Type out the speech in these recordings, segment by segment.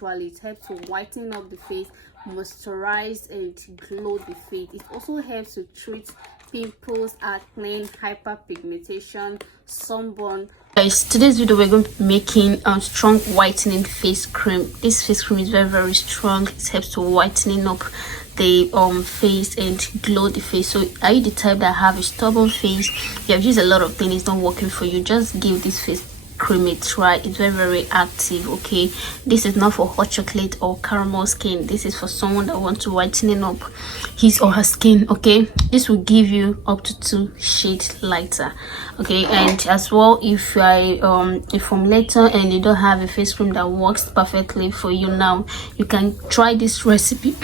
naturally. It helps to whiten up the face, moisturize and glow the face. It also helps to treat pimples, acne, hyperpigmentation, sunburn. Guys, today's video we're going to be making a strong whitening face cream. This face cream is very strong. It helps to whitening up the face and glow the face. So are you the type that have a stubborn face, you have used a lot of things, it's not working for you? Just give this face cream a try. It's very active. Okay, this is not for hot chocolate or caramel skin. This is for someone that wants to whitening up his or her skin. Okay, this will give you up to 2 shades lighter. Okay, and as well, if you are a formulator and you don't have a face cream that works perfectly for you now, you can try this recipe.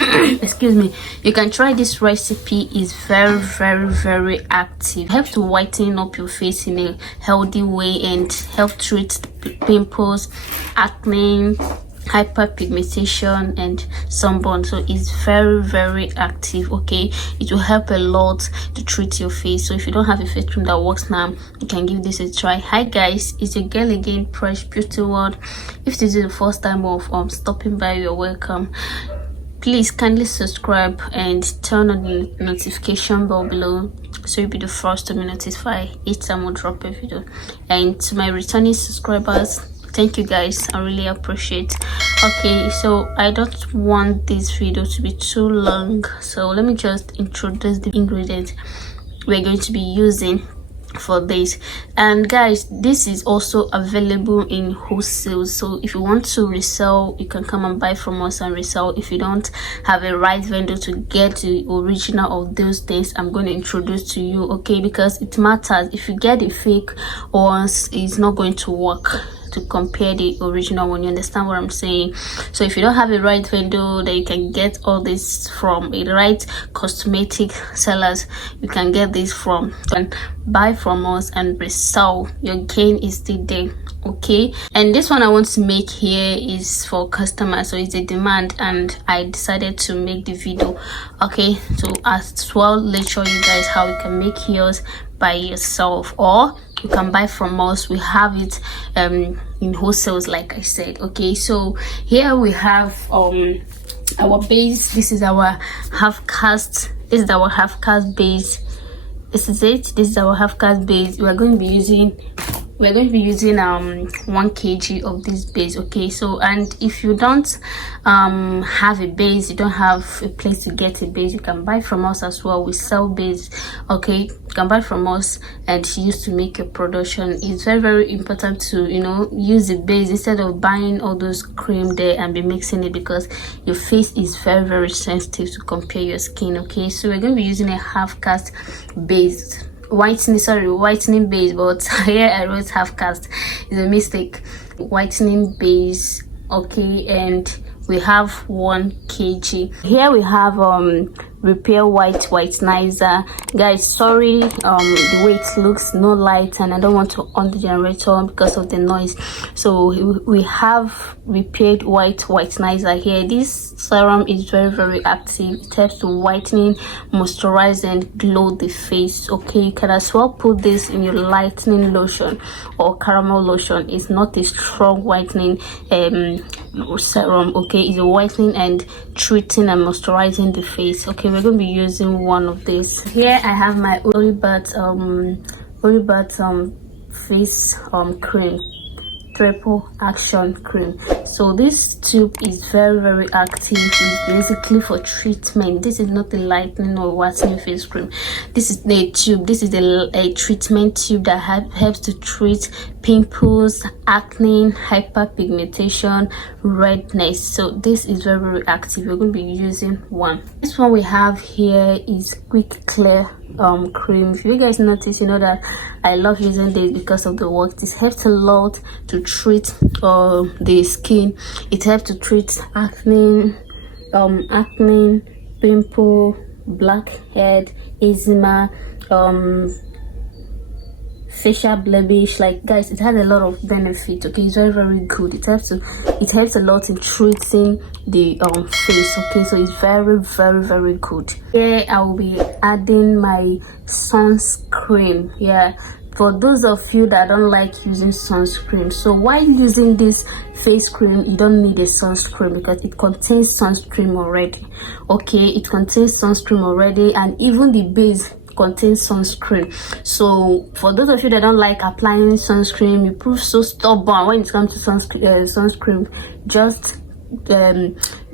Excuse me, you can try this recipe. It's very active. It helps to whiten up your face in a healthy way and help treat pimples, acne, hyperpigmentation and sunburn. So it's very active. Okay, it will help a lot to treat your face. So if you don't have a face cream that works now, you can give this a try. Hi guys, it's your girl again, Fresh Beauty World. If this is the first time of stopping by, you're welcome. Please kindly subscribe and turn on the notification bell below so you'll be the first to be notified each time I drop a video. And to my returning subscribers, thank you guys, I really appreciate. Okay, so I don't want this video to be too long, so let me just introduce the ingredients we're going to be using for this. And guys, this is also available in wholesale, so if you want to resell, you can come and buy from us and resell. If you don't have a right vendor to get the original of those things, I'm going to introduce to you. Okay, because it matters. If you get a fake ones, it's not going to work to compare the original one. You understand what I'm saying? So if you don't have a right vendor that you can get all this from, a right cosmetic sellers you can get this from, and buy from us and resell, your gain is still there. Okay, and this one I want to make here is for customers, so it's a demand and I decided to make the video. Okay, so as well, let's show you guys how you can make yours by yourself, or you can buy from us. We have it in wholesales, like I said. Okay, so here we have our base. This is our half cast. This is our half cast base. This is it. This is our half cast base. We're going to be using 1 kg of this base. Okay, so and if you don't have a base, you don't have a place to get a base, you can buy from us as well. We sell base. Okay, you can buy from us and use to make your production. It's very important to, you know, use the base instead of buying all those cream there and be mixing it, because your face is very sensitive to compare your skin. Okay, so we're going to be using a half cast base, whitening base, but here I wrote half cast, is a mistake. Whitening base. Okay, and we have 1 kg. Here we have repair whitenizer. Guys, sorry, the way it looks, no light, and I don't want to on the generator because of the noise. So we have repaired whitenizer here. This serum is very active. It helps to whitening, moisturize and glow the face. Okay, you can as well put this in your lightening lotion or caramel lotion. It's not a strong whitening serum. Okay, it's a whitening and treating and moisturizing the face. Okay, we're going to be using one of these. Here I have my Olibat face cream, triple action cream. So this tube is very active. It's basically for treatment. This is not a lightening or whitening face cream. This is the tube. This is a treatment tube that helps to treat pimples, acne, hyperpigmentation, redness. So this is very active. We're going to be using one. This one we have here is quick clear cream. If you guys notice, you know that I love using this because of the work. This helps a lot to treat the skin. It helps to treat acne, pimple, blackhead, eczema, facial blemish. Like guys, it has a lot of benefit. Okay, it's very good. It helps a lot in treating the face. Okay, so it's very good. Here I will be adding my sunscreen. Yeah, for those of you that don't like using sunscreen, so while using this face cream, you don't need a sunscreen because it contains sunscreen already. Okay, it contains sunscreen already, and even the base contains sunscreen. So for those of you that don't like applying sunscreen, you prove so stubborn when it comes to sunscreen, just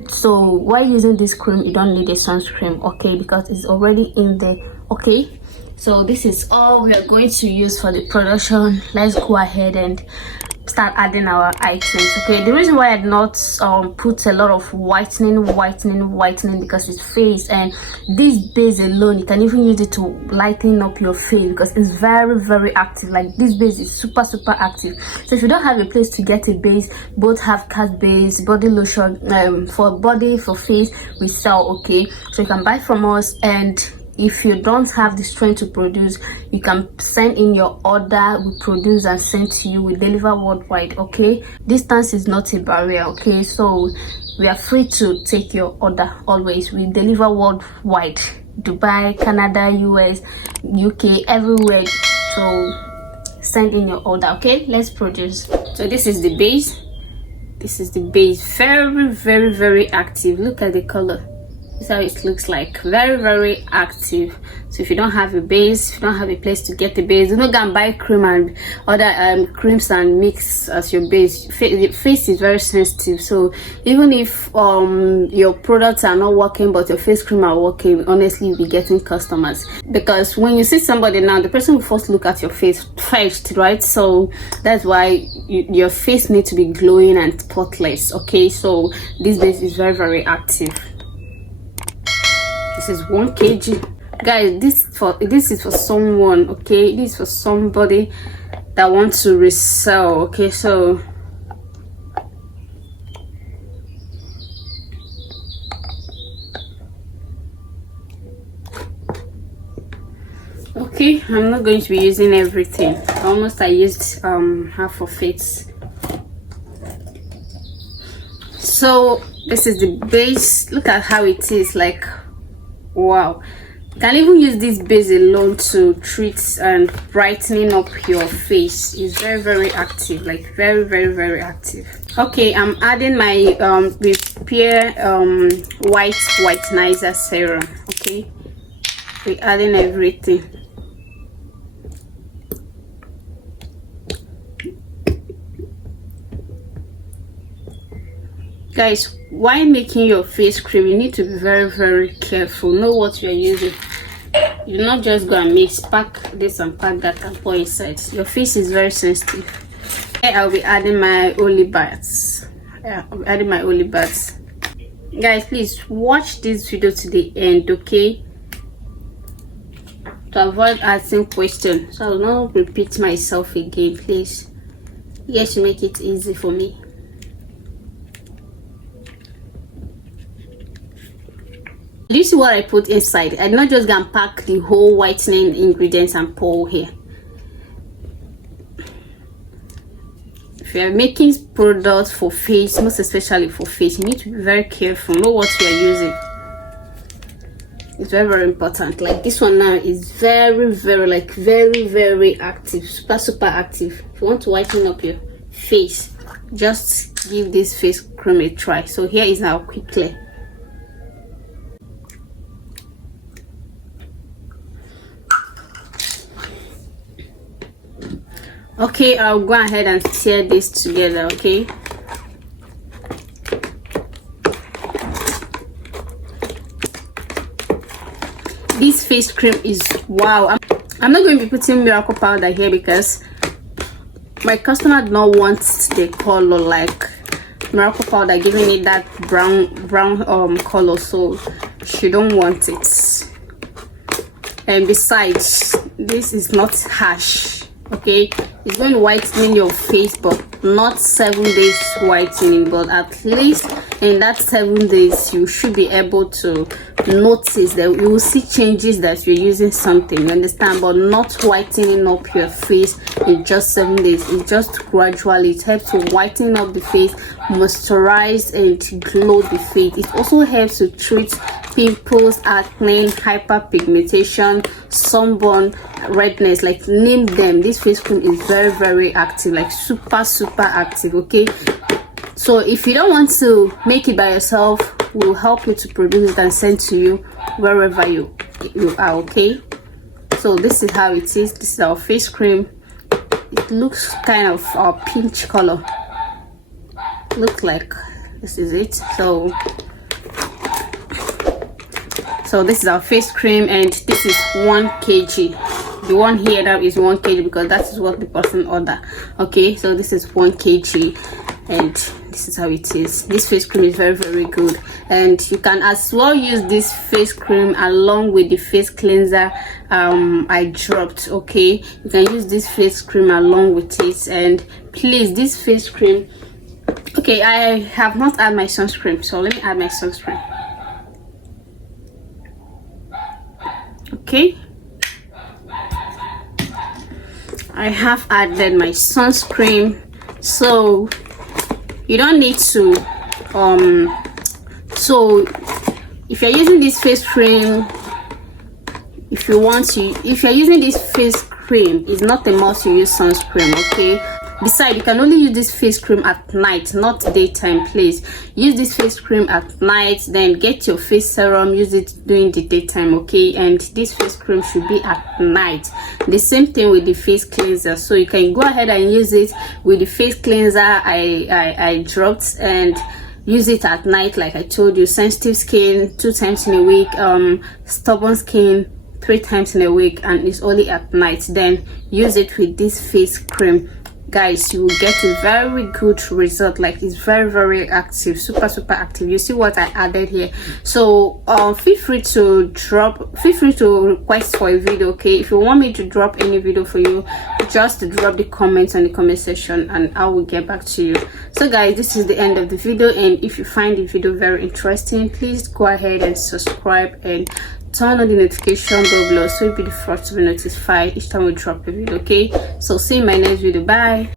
so while using this cream, you don't need a sunscreen, okay, because it's already in there. Okay, so this is all we are going to use for the production. Let's go ahead and start adding our items. Okay, the reason why I did not put a lot of whitening because it's face, and this base alone, you can even use it to lighten up your face because it's very active. Like, this base is super active. So if you don't have a place to get a base, both have cat base, body lotion, for body, for face, we sell. Okay, so you can buy from us, and if you don't have the strength to produce, you can send in your order. We produce and send to you. We deliver worldwide. Okay, distance is not a barrier. Okay, so we are free to take your order always. We deliver worldwide: Dubai, Canada, US, UK, everywhere. So send in your order. Okay, let's produce. So this is the base. This is the base. Very active. Look at the color. This is how it looks like. Very active. So if you don't have a base, if you don't have a place to get the base, you know, go and buy cream and other creams and mix as your base. The face is very sensitive, so even if your products are not working but your face cream are working, honestly, you'll be getting customers, because when you see somebody now, the person will first look at your face first, right? So that's why your face needs to be glowing and spotless. Okay, so this base is very active. This is 1 kg, guys. This is for someone. Okay, this is for somebody that wants to resell. Okay, so okay, I'm not going to be using everything. Almost I used half of it. So this is the base. Look at how it is. Like, wow, you can even use this base alone to treat and brightening up your face. It's very active, like very active. Okay, I'm adding my repair whitenizer serum. Okay, we're adding everything. Guys, while making your face cream, you need to be very careful. Know what you're using. You not just go and mix, pack this and pack that and pour inside. Your face is very sensitive. Here I'll be adding my olive baths. Yeah, I'll be adding my olive baths. Guys, please watch this video to the end, okay, to avoid asking questions. So I will not repeat myself again, please. You guys should make it easy for me. Do you see what I put inside? I did not just go and pack the whole whitening ingredients and pour here. If you are making products for face, most especially for face, you need to be very careful. Know what you are using. It's very important. Like this one now is very active, super active. If you want to whiten up your face, just give this face cream a try. So here is our quick clear. Okay, I'll go ahead and stir this together. Okay, this face cream is wow. I'm not going to be putting miracle powder here because my customer do not want the color like miracle powder, giving it that brown color, so she don't want it. And besides, this is not harsh. Okay, it's going to whiten your face, but not 7 days whitening, but at least in that 7 days you should be able to notice that you will see changes that you're using something, you understand, but not whitening up your face in just 7 days. It's just gradually. It helps to whiten up the face, moisturize and glow the face. It also helps to treat pimples, acne, hyperpigmentation, sunburn, redness. Like, name them. This face cream is very active, like super active. Okay, so if you don't want to make it by yourself, we'll help you to produce it and send to you wherever you are. Okay, so this is how it is. This is our face cream. It looks kind of a peach color. Looks like this is it. So this is our face cream, and this is 1 kg. The one here now is 1 kg because that is what the person ordered. Okay, so this is 1 kg, and this is how it is. This face cream is very good, and you can as well use this face cream along with the face cleanser I dropped. Okay, you can use this face cream along with it. And please, this face cream, okay, I have not added my sunscreen, so let me add my sunscreen. Okay, I have added my sunscreen, so you don't need to so if you're using this face cream, if you're using this face cream, it's not a must you use sunscreen. Okay, besides, you can only use this face cream at night, not daytime. Please use this face cream at night, then get your face serum, use it during the daytime. Okay, and this face cream should be at night. The same thing with the face cleanser, so you can go ahead and use it with the face cleanser I dropped, and use it at night. Like I told you, sensitive skin 2 times in a week, stubborn skin 3 times in a week, and it's only at night. Then use it with this face cream. Guys, you will get a very good result. Like, it's very active, super active. You see what I added here. So feel free to request for a video. Okay, if you want me to drop any video for you, just drop the comments on the comment section and I will get back to you. So guys, this is the end of the video, and if you find the video very interesting, please go ahead and subscribe and turn on the notification bell below so you'll be the first to be notified each time we drop a video. Okay, so see you in my next video. Bye.